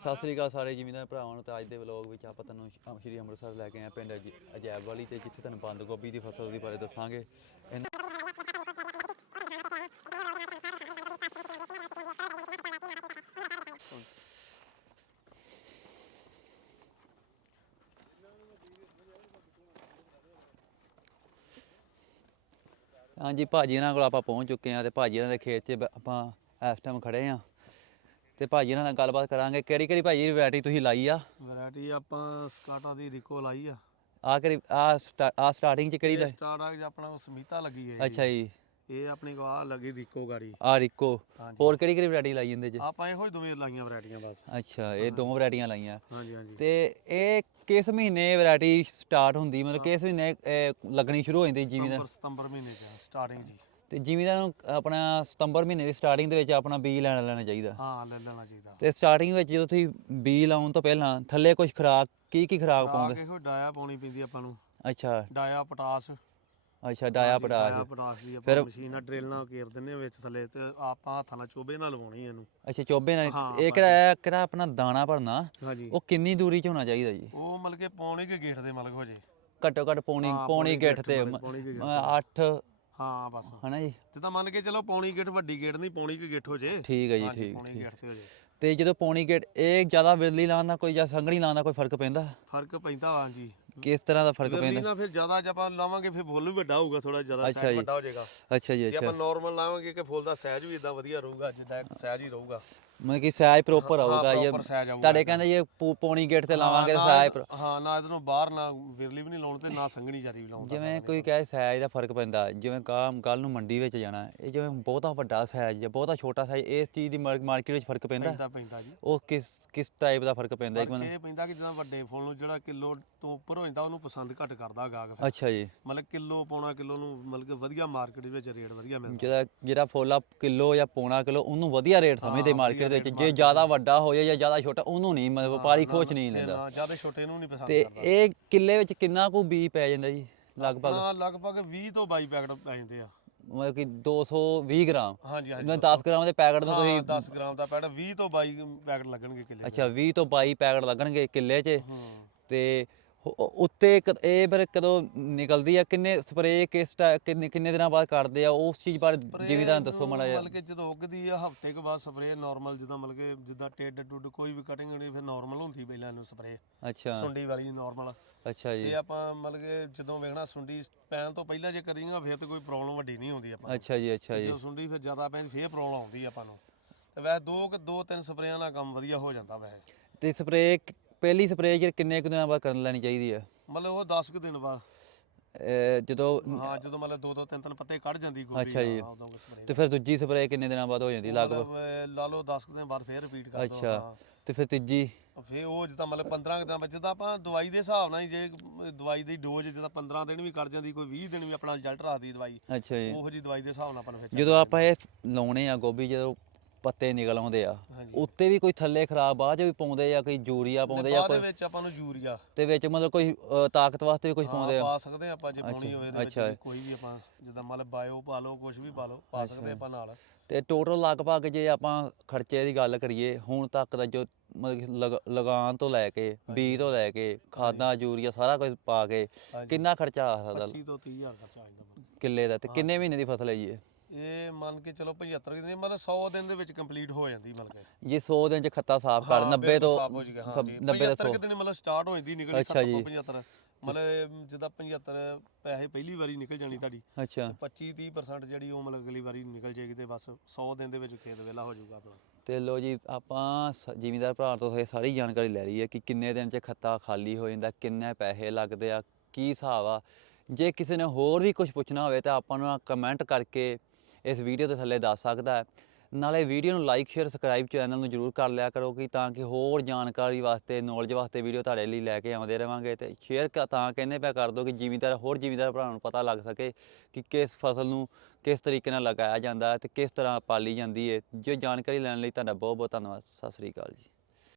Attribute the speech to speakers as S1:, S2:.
S1: ਸਤਿ ਸ੍ਰੀ ਅਕਾਲ ਸਾਰੇ ਜ਼ਿਮੀਂਦਾਰ ਭਰਾਵਾਂ ਨੂੰ ਤੇ ਅੱਜ ਦੇ ਵਲੌਗ ਵਿੱਚ ਆਪਾਂ ਤੁਹਾਨੂੰ ਸ਼- ਸ਼੍ਰੀ ਅੰਮ੍ਰਿਤਸਰ ਲੈ ਕੇ ਆਏ ਹਾਂ ਪਿੰਡ ਅਜ- ਅਜੈਬ ਵਾਲੀ ਤੇ ਜਿੱਥੇ ਤੁਹਾਨੂੰ ਬੰਦ ਗੋਭੀ ਦੀ ਫਸਲ ਦੇ ਬਾਰੇ ਦੱਸਾਂਗੇ। ਇਹਨਾਂ- ਹਾਂਜੀ, ਭਾਜੀ ਇਹਨਾਂ ਕੋਲ ਆਪਾਂ ਪਹੁੰਚ ਚੁੱਕੇ ਹਾਂ ਤੇ ਭਾਜੀ ਇਹਨਾਂ ਦੇ ਖੇਤ 'ਚ ਬ- ਆਪਾਂ ਇਸ ਟਾਈਮ ਖੜੇ ਹਾਂ। ਤੇ ਭਾਜੀ ਇਹਨਾਂ ਨਾਲ ਗੱਲਬਾਤ ਕਰਾਂਗੇ। ਕਿਹੜੀ ਕਿਹੜੀ ਭਾਜੀ ਵੈਰਾਈਟੀ ਤੁਸੀਂ ਲਾਈ ਆ?
S2: ਵੈਰਾਈਟੀ ਆਪਾਂ ਸਕਾਟਾ ਦੀ ਰਿਕੋ ਲਾਈ ਆ।
S1: ਆ ਕਿਹੜੀ ਆ ਆ ਸਟਾਰਟਿੰਗ 'ਚ ਕਿਹੜੀ ਲਾਈ?
S2: ਸਟਾਰਟ ਆ ਆਪਣਾ ਸਮੀਤਾ ਲੱਗੀ ਹੈ
S1: ਅੱਛਾ ਜੀ।
S2: ਇਹ ਆਪਣੀ ਕੋ ਆ ਲੱਗੀ ਰਿਕੋ ਗਾੜੀ।
S1: ਆ ਰਿਕੋ। ਹੋਰ ਕਿਹੜੀ ਕਿਹੜੀ ਵੈਰਾਈਟੀ ਲਾਈ ਜਾਂਦੇ ਜੀ
S2: ਆਪਾਂ ਇਹੋ ਹੀ ਦੋਵੇਂ ਲਾਈਆਂ ਵੈਰਾਈਟੀਆਂ ਬਸ।
S1: ਅੱਛਾ ਇਹ ਦੋ ਵੈਰਾਈਟੀਆਂ ਲਾਈਆਂ।
S2: ਹਾਂਜੀ ਹਾਂਜੀ।
S1: ਤੇ ਇਹ ਕਿਸ ਮਹੀਨੇ ਵੈਰਾਈਟੀ ਸਟਾਰਟ ਹੁੰਦੀ? ਮਤਲਬ ਕਿਸ ਮਹੀਨੇ ਲੱਗਣੀ ਸ਼ੁਰੂ ਹੋ ਜਾਂਦੀ ਜਿਵੇਂ
S2: ਸਤੰਬਰ ਸਤੰਬਰ ਮਹੀਨੇ ਚ ਸਟਾਰਟਿੰਗ ਜੀ
S1: ਤੇ ਜ਼ਿਮੀਦਾਰ ਨੂੰ ਆਪਣਾ ਸਤੰਬਰ ਮਹੀਨੇ ਦੀ ਸਟਾਰਟਿੰਗ ਦੇ ਵਿੱਚ ਆਪਣਾ ਬੀਜ ਲੈਣਾ ਲੈਣਾ ਚਾਹੀਦਾ।
S2: ਹਾਂ ਲੈ ਲੈਣਾ ਚਾਹੀਦਾ।
S1: ਤੇ ਸਟਾਰਟਿੰਗ ਵਿੱਚ ਜਦੋਂ ਤੁਸੀਂ ਬੀਜ ਲਾਉਣ ਤੋਂ ਪਹਿਲਾਂ ਥੱਲੇ ਕੁਝ ਖੁਰਾਕ ਕੀ ਕੀ ਖੁਰਾਕ ਪਾਉਂਦੇ?
S2: ਕੋਈ ਡਾਇਆ ਪਾਉਣੀ ਪੈਂਦੀ ਆਪਾਂ ਨੂੰ।
S1: ਅੱਛਾ।
S2: ਡਾਇਆ ਪੋਟਾਸ।
S1: ਅੱਛਾ ਡਾਇਆ ਪਟਾਸ਼।
S2: ਡਾਇਆ ਪੋਟਾਸ ਦੀ ਆਪਾਂ ਮਸ਼ੀਨ ਨਾਲ ਡਰਿਲ ਨਾਲ ਘੇਰ ਦਿੰਨੇ ਆ ਵਿੱਚ ਥੱਲੇ ਤੇ ਆਪਾਂ ਹੱਥਾਂ ਨਾਲ ਚੋਬੇ ਨਾਲ ਲਵਾਉਣੀ ਇਹਨੂੰ।
S1: ਅੱਛਾ ਚੋਬੇ ਨਾਲ? ਇਹ ਕਿਹੜਾ ਕਿਹੜਾ ਆਪਣਾ ਦਾਣਾ ਭਰਨਾ? ਉਹ ਕਿੰਨੀ ਦੂਰੀ 'ਚ ਹੋਣਾ ਚਾਹੀਦਾ ਜੀ?
S2: ਉਹ ਮਤਲਬ ਕਿ ਪੌਣੇ ਕੇ ਗੇਟ ਦੇ ਮਤਲਬ ਹੋ ਜੇ
S1: ਘੱਟੋ ਘੱਟ ਪੌਣੀ ਪੌਣੀ ਗਿੱਠ ਤੇ
S2: ਮਤਲਬ ਪੌਣੀ ਕੁ ਗਿੱਠ
S1: 8
S2: ਹਾਂ ਬਸ।
S1: ਹਨਾ ਜੀ?
S2: ਜਿੱਦਾਂ ਮੰਨ ਕੇ ਚਲੋ ਪੌਣੀ ਗੇਟ ਵੱਡੀ ਗੇਟ ਨਹੀਂ ਪੌਣੀ ਕੀ ਗੇਟ ਹੋ ਜੇ।
S1: ਠੀਕ ਹੈ ਜੀ
S2: ਹਾਂਜੀ,
S1: ਠੀਕ
S2: ਪੌਣੀ
S1: ਠੀਕ।
S2: ਗੇਟ ਤੇ ਹੋ ਜੇ।
S1: ਤੇ ਜਦੋਂ ਪੌਣੀ ਗੇਟ ਇਹ ਜ਼ਿਆਦਾ ਵਿਰਲੀ ਲਾਉਣ ਦਾ ਕੋਈ ਜਾਂ ਸੰਘਣੀ ਲਾਉਣ ਦਾ ਕੋਈ ਫ਼ਰਕ ਪੈਂਦਾ?
S2: ਫ਼ਰਕ ਪੈਂਦਾ ਵਾ ਜੀ
S1: ਕਿਸ ਤਰ੍ਹਾਂ ਦਾ ਫ਼ਰਕ ਪੈਂਦਾ?
S2: ਨਾਲ ਫਿਰ ਜ਼ਿਆਦਾ ਜੇ ਆਪਾਂ ਲਾਵਾਂਗੇ ਫਿਰ ਫੁੱਲ ਵੀ ਵੱਡਾ ਹੋਊਗਾ ਥੋੜਾ ਜ਼ਿਆਦਾ
S1: ਅੱਛਾ
S2: ਸਾਈਜ਼
S1: ਜੀ।
S2: ਵੱਡਾ ਹੋ ਜਾਏਗਾ।
S1: ਅੱਛਾ ਜੀ
S2: ਜੇ
S1: ਅੱਛਾ।
S2: ਆਪਾਂ ਨਾਰਮਲ ਲਾਵਾਂਗੇ ਕਿ ਫੁੱਲ ਦਾ ਸਾਈਜ਼ ਵੀ ਇਦਾਂ ਵਧੀਆ ਰਹੂਗਾ ਜਿੱਦਾਂ ਸਾਈਜ਼ ਹੀ ਰਹੂਗਾ।
S1: ਮਤਲਬ ਕਿ ਸਾਈਜ਼ ਪ੍ਰੋਪਰ ਆਊਗਾ ਇਹ
S2: proper size ਆਊਗਾ
S1: ਤੁਹਾਡੇ ਕਹਿੰਦੇ ਜੇ ਪੌ- ਪੌਣੀ ਗੇਟ ਤੇ ਲਾਵਾਂਗੇ
S2: ਹਾਂ,
S1: ਸਾਈਜ਼
S2: ਨਾ- ਹਾਂ ਨਾ ਇਧਰੋਂ ਬਾਹਰ ਨਾ ਵਿਰਲੀ ਵੀ ਨਹੀਂ ਲਾਉਣ ਤੇ ਨਾ ਸੰਘਣੀ ਜਾਰੀ ਵੀ ਲਾਉਂਦਾ
S1: ਜਿਵੇਂ ਕੋਈ ਕਹੇ ਸਾਈਜ਼ ਦਾ ਫ਼ਰਕ ਪੈਂਦਾ ਜਿਵੇਂ ਕਾ ਕੱਲ ਨੂੰ ਮੰਡੀ ਵਿੱਚ ਜਾਣਾ ਇਹ ਜਿਵੇਂ ਬਹੁਤਾ ਵੱਡਾ ਸਾਈਜ਼ ਜਾਂ ਬਹੁਤਾ ਛੋਟਾ ਸਾਈਜ਼ ਇਸ ਚੀਜ਼ ਦੀ ਮਾਰਕੀਟ ਵਿੱਚ ਫ਼ਰਕ ਪੈਂਦਾ?
S2: ਪੈਂਦਾ ਪੈਂਦਾ ਜੀ।
S1: ਉਹ ਕਿਸ ਕਿਸ ਟਾਈਪ ਦਾ ਫ਼ਰਕ ਪੈਂਦਾ ਇੱਕ ਮਤਲਬ
S2: ਇਹ ਪੈਂਦਾ ਕਿ ਜਦੋਂ ਵੱਡੇ ਫੁੱਲ ਨੂੰ ਜਿਹੜਾ ਕਿਲੋ ਤੋਂ ਉੱਪਰ ਹੋ ਜਾਂਦਾ ਉਹਨੂੰ ਪਸੰਦ ਘੱਟ ਕਰਦਾ ਗਾਹਕ ਫਿਰ।
S1: ਅੱਛਾ ਜੀ।
S2: ਮਤਲਬ ਕਿਲੋ ਪੌਣਾ ਕਿਲੋ ਨੂੰ ਮਤਲਬ ਕਿ ਵਧੀਆ ਮਾਰਕੀਟ ਵਿੱਚ ਰੇਟ ਵਧੀਆ ਮਿਲਦਾ।
S1: ਜਿਹੜਾ ਜਿਹੜਾ ਫੁੱਲ ਆ ਕਿਲੋ ਜਾਂ ਪੌਣਾ ਕਿਲੋ ਉਹਨੂੰ ਵਧੀਆ ਰੇਟ ਸਮਝਦੇ ਮਾਰਕੀਟ ਦੇ ਵਿੱਚ ਜੇ ਜ਼ਿਆਦਾ ਵੱਡਾ ਹੋ ਜਾਏ ਜਾਂ ਜ਼ਿਆਦਾ ਛੋਟਾ ਉਹਨੂੰ ਨਹੀਂ ਮਤਲਬ ਵਪਾਰੀ ਖੋਚ ਨਹੀਂ ਲੈਂਦਾ।
S2: ਜ਼ਿਆਦਾ ਛੋਟੇ ਨੂੰ ਨਹੀਂ ਪਸੰਦ
S1: ਤੇ
S2: ਕਰਦਾ।
S1: ਇਹ ਕਿੱਲੇ ਵਿੱਚ ਕਿੰਨਾ ਕੁ ਬੀ ਪੈ ਜਾਂਦਾ ਜੀ ਲਗਭਗ?
S2: ਨਾ ਲਗਭਗ 20 ਤੋਂ 22 ਪੈਕਟ ਪੈ ਜਾਂਦੇ ਆ।
S1: ਮਤਲਬ ਕਿ 220 ਗ੍ਰਾਮ।
S2: ਹਾਂਜੀ ਹਾਂਜੀ।
S1: ਜਿਵੇਂ 10 ਗ੍ਰਾਮ ਦੇ ਪੈਕਟ ਨੂੰ ਤੁਸੀਂ
S2: ਹਾਂ 10 ਗ੍ਰਾਮ ਦਾ ਪੈਕਟ 20 ਤੋਂ 22 ਪੈਕਟ ਲੱਗਣਗੇ ਕਿੱਲੇ
S1: ਅੱਛਾ 20 ਤੋਂ 22 ਪੈਕਟ ਲੱਗਣਗੇ ਕਿੱਲੇ 'ਚ।
S2: ਹਾਂ।
S1: ਤੇ ਉੱਤੇ ਕ- ਇਹ ਫਿਰ ਕਦੋਂ ਨਿਕਲਦੀ ਆ? ਕਿੰਨੇ ਸਪਰੇਅ ਕਿਸ ਟਾ- ਕਿੰਨੇ ਕਿੰਨੇ ਦਿਨਾਂ ਬਾਅਦ ਕਰਦੇ ਆ? ਉਸ ਚੀਜ਼ ਬਾਰੇ ਜਿਵੇਂ ਦੱਸੋ ਮਾੜਾ ਜਿਹਾ।
S2: ਮਤਲਬ ਕਿ ਜਦੋਂ ਉੱਗਦੀ ਆ ਹਫ਼ਤੇ ਕੁ ਬਾਅਦ ਸਪਰੇਅ ਨਾਰਮਲ ਜਿੱਦਾਂ ਮਤਲਬ ਕਿ ਜਿੱਦਾਂ ਟੇਡ ਟੁੱਡ ਕੋਈ ਵੀ ਕਟਿੰਗ ਨਹੀਂ ਫਿਰ ਨਾਰਮਲ ਹੁੰਦੀ ਪਹਿਲਾਂ ਇਹਨੂੰ ਸਪਰੇਅ।
S1: ਅੱਛਾ।
S2: ਸੁੰਡੀ ਵਾਲੀ ਨਾਰਮਲ
S1: ਅੱਛਾ ਜੀ।
S2: ਤੇ ਆਪਾਂ ਮਤਲਬ ਕਿ ਜਦੋਂ ਵੇਖਣਾ ਸੁੰਡੀ ਪੈਣ ਤੋਂ ਪਹਿਲਾਂ ਜੇ ਕਰੀਂਗਾ ਫਿਰ ਤਾਂ ਕੋਈ ਪ੍ਰੋਬਲਮ ਵੱਡੀ ਨਹੀਂ ਹੁੰਦੀ ਆਪਾਂ ਨੂੰ।
S1: ਅੱਛਾ ਜੀ ਅੱਛਾ ਜੀ।
S2: ਜਦੋਂ ਸੁੰਡੀ ਫਿਰ ਜ਼ਿਆਦਾ ਪੈਂਦੀ ਫਿਰ ਪ੍ਰੋਬਲਮ ਆਉਂਦੀ ਆਪਾਂ ਨੂੰ। ਤੇ ਵੈਸੇ ਦੋ ਕਿ ਦੋ ਤਿੰਨ ਸਪਰੇਆਂ ਨਾਲ ਕੰਮ ਵਧੀਆ ਹੋ ਜਾਂਦਾ ਵੈਸੇ।
S1: ਤੇ ਸਪਰੇਅ ਪਹਿਲੀ ਸਪਰੇਅ ਜਿਹੜੀ ਕਿੰਨੇ ਕੁ ਦਿਨਾਂ ਬਾਅਦ ਕਰਨ ਲੈਣੀ ਚਾਹੀਦੀ ਆ?
S2: ਮਤਲਬ ਉਹ 10 ਕੁ ਦਿਨ ਬਾਅਦ।
S1: ਅਹ ਜਦੋਂ
S2: ਹਾਂ ਜਦੋਂ ਮਤਲਬ ਦੋ ਦੋ ਤਿੰਨ ਤਿੰਨ ਪੱਤੇ ਕੱਢ ਜਾਂਦੀ ਗੋਭੀ
S1: ਅੱਛਾ ਜੀ।
S2: ਹਾਂ, ਉਦੋਂ ਸਪਰੇਅ
S1: ਤੇ ਫਿਰ ਦੂਜੀ ਸਪਰੇਅ ਕਿੰਨੇ ਦਿਨਾਂ ਬਾਅਦ ਹੋ ਜਾਂਦੀ ਲਗਭਗ?
S2: ਮਤਲਬ ਅਹ, ਲਾ ਲਓ 10 ਕੁ ਦਿਨ ਬਾਅਦ ਫਿਰ ਰਿਪੀਟ ਕਰ ਦੋ
S1: ਅੱਛਾ ਤੇ ਫਿਰ ਤੀਜੀ?
S2: ਫਿਰ ਉਹ ਜਿੱਦਾਂ ਮਤਲਬ 15 ਕੁ ਦਿਨਾਂ ਬਾਅਦ ਜਿੱਦਾਂ ਆਪਾਂ ਦਵਾਈ ਦੇ ਹਿਸਾਬ ਨਾਲ ਹੀ ਜੇ ਅਹ, ਦਵਾਈ ਦੀ ਡੋਜ਼ ਜਿੱਦਾਂ 15 ਦਿਨ ਵੀ ਕੱਢ ਜਾਂਦੀ ਕੋਈ 20 ਦਿਨ ਵੀ ਆਪਣਾ ਰਿਜ਼ਲਟ ਰੱਖਦੀ ਦਵਾਈ
S1: ਅੱਛਾ ਜੀ।
S2: ਉਹੋ ਜੀ ਦਵਾਈ ਦੇ ਹਿਸਾਬ ਨਾਲ ਆਪਾਂ ਨੂੰ ਫਿਰ
S1: ਜਦੋਂ ਆਪਾਂ ਇਹ ਲਾਉਣੇ ਆ ਗੋਭੀ ਜਦੋਂ ਪੱਤੇ ਨਿਕਲ ਆਉਂਦੇ ਆ।
S2: ਹਾਂਜੀ।
S1: ਉੱਤੇ ਵੀ ਕੋਈ ਥੱਲੇ ਖਰਾਬ ਬਾਅਦ ਚ ਵੀ ਪਾਉਂਦੇ ਆ ਕੋਈ ਯੂਰੀਆ ਪਾਉਂਦੇ ਜਾਂ
S2: ਬਾਅਦ ਦੇ
S1: ਕੋਈ
S2: ਵਿੱਚ ਆਪਾਂ ਨੂੰ ਯੂਰੀਆ।
S1: ਤੇ ਵਿੱਚ ਮਤਲਬ ਕੋਈ ਤਾਕਤ ਵਾਸਤੇ ਵੀ ਕੁਝ ਪਾਉਂਦੇ ਆ।
S2: ਪਾ ਸਕਦੇ ਹਾਂ ਆਪਾਂ ਜੇ ਪਾਉਣੀ ਹੋਵੇ ਇਹਦੇ ਵਿੱਚ
S1: ਅੱਛਾ।
S2: ਵੀ ਕੋਈ ਵੀ ਆਪਾਂ ਜਿੱਦਾਂ ਮਤਲਬ ਬਾਇਓ ਪਾ ਲਓ ਕੁਝ ਵੀ ਪਾ ਲਓ ਪਾ ਸਕਦੇ ਆਪਾਂ ਨਾਲ।
S1: ਤੇ ਟੋਟਲ ਲਗਭਗ ਜੇ ਆਪਾਂ ਖਰਚੇ ਦੀ ਗੱਲ ਕਰੀਏ ਹੁਣ ਤੱਕ ਦਾ ਜੋ ਮਤਲਬ ਕਿ ਲਗ- ਤੋਂ ਲੈ ਕੇ ਬੀਜ ਤੋਂ ਲੈ ਕੇ ਖਾਦਾਂ ਯੂਰੀਆ ਸਾਰਾ ਕੁਝ ਪਾ ਕੇ
S2: ਹਾਂਜੀ।
S1: ਕਿੰਨਾ ਖਰਚਾ ਆ ਸਕਦਾ?
S2: 25 ਤੋਂ 30000 ਖਰਚਾ ਆ ਜਾਂਦਾ।
S1: ਕਿੱਲੇ ਦਾ ਤੇ ਕਿੰਨੇ ਮਹੀਨੇ ਦੀ ਫਸਲ ਹੈ ਜੀ ਇਹ?
S2: ਇਹ ਮੰਨ ਕੇ ਚਲੋ 75 ਦਿਨ ਮਤਲਬ 100 ਦਿਨ ਦੇ ਵਿੱਚ ਕੰਪਲੀਟ ਹੋ ਜਾਂਦੀ ਮਤਲਬ ਕਿ।
S1: ਜੇ 100 ਦਿਨ ਚ ਖੱਤਾ ਸਾਫ਼ ਕਰ
S2: ਹਾਂ,
S1: 90
S2: ਬਿਲਕੁਲ
S1: ਤੋਂ
S2: ਸਾਫ਼ ਹੋ ਜਾਏਗਾ, ਹਾਂ
S1: ਸਭ-
S2: ਜੀ।
S1: 90 ਤੋਂ
S2: 75
S1: 100
S2: ਕੁ ਦਿਨ ਮਤਲਬ ਸਟਾਰਟ ਹੋ ਜਾਂਦੀ ਨਿਕਲਣੀ
S1: ਅੱਛਾ
S2: 70
S1: ਜੀ।
S2: ਤੋਂ 75 ਮਤਲਬ ਜਿੱਦਾਂ 75 ਪੈਸੇ ਪਹਿਲੀ ਵਾਰੀ ਨਿਕਲ ਜਾਣੀ ਤੁਹਾਡੀ
S1: ਅੱਛਾ।
S2: 25 30% ਜਿਹੜੀ ਉਹ ਮਤਲਬ ਅਗਲੀ ਵਾਰੀ ਨਿਕਲ ਜਾਏਗੀ ਤੇ ਬਸ 100 ਦਿਨ ਦੇ ਵਿੱਚ ਖੇਤ ਵੇਲਾ ਹੋ ਜਾਊਗਾ ਆਪਣਾ।
S1: ਤੇ ਲੋ ਜੀ ਆਪਾਂ ਜ਼ਿਮੀਂਦਾਰ ਭਰਾ ਤੋਂ ਇਹ ਸਾਰੀ ਜਾਣਕਾਰੀ ਲੈ ਲਈ ਹੈ ਕਿ ਕਿੰਨੇ ਦਿਨ ਚ ਖੱਤਾ ਖਾਲੀ ਹੋ ਜਾਂਦਾ ਕਿੰਨੇ ਪੈਸੇ ਲੱਗਦੇ ਆ ਕੀ ਹਿਸਾਬ ਆ। ਜੇ ਕਿਸੇ ਨੇ ਹੋਰ ਵੀ ਕੁਝ ਪੁੱਛਣਾ ਹੋਵੇ ਤਾਂ ਆਪਾਂ ਨੂੰ ਕਮੈਂਟ ਕਰਕੇ ਇਸ ਵੀਡੀਓ ਦੇ ਥੱਲੇ ਦੱਸ ਸਕਦਾ ਹੈ। ਨਾਲੇ ਵੀਡੀਓ ਨੂੰ ਲਾਈਕ ਸ਼ੇਅਰ ਸਬਸਕ੍ਰਾਈਬ ਚੈਨਲ ਨੂੰ ਜਰੂਰ ਕਰ ਲਿਆ ਕਰੋ ਕਿ ਤਾਂ ਕਿ ਹੋਰ ਜਾਣਕਾਰੀ ਵਾਸਤੇ ਨੌਲੇਜ ਵਾਸਤੇ ਵੀਡੀਓ ਤੁਹਾਡੇ ਲਈ ਲੈ ਕੇ ਆਉਂਦੇ ਰਵਾਂਗੇ ਤੇ ਸ਼ੇਅਰ ਤਾਂ ਕਹਿੰਦੇ ਪਿਆ ਕਰ ਦਿਓ ਕਿ ਜ਼ਿਮੀਂਦਾਰ, ਹੋਰ ਜ਼ਿਮੀਂਦਾਰ ਭਰਾ ਨੂੰ ਪਤਾ ਲੱਗ ਸਕੇ ਕਿ ਕਿਸ ਫਸਲ ਨੂੰ ਕਿਸ ਤਰੀਕੇ ਨਾਲ ਲਗਾਇਆ ਜਾਂਦਾ ਹੈ ਤੇ ਕਿਸ ਤਰ੍ਹਾਂ ਪਾਲੀ ਜਾਂਦੀ ਹੈ। ਜੋ ਜਾਣਕਾਰੀ ਲੈਣ ਲਈ ਤੁਹਾਡਾ ਬਹੁਤ ਬਹੁਤ ਧੰਨਵਾਦ। ਸਤਿ ਸ੍ਰੀ ਅਕਾਲ ਜੀ।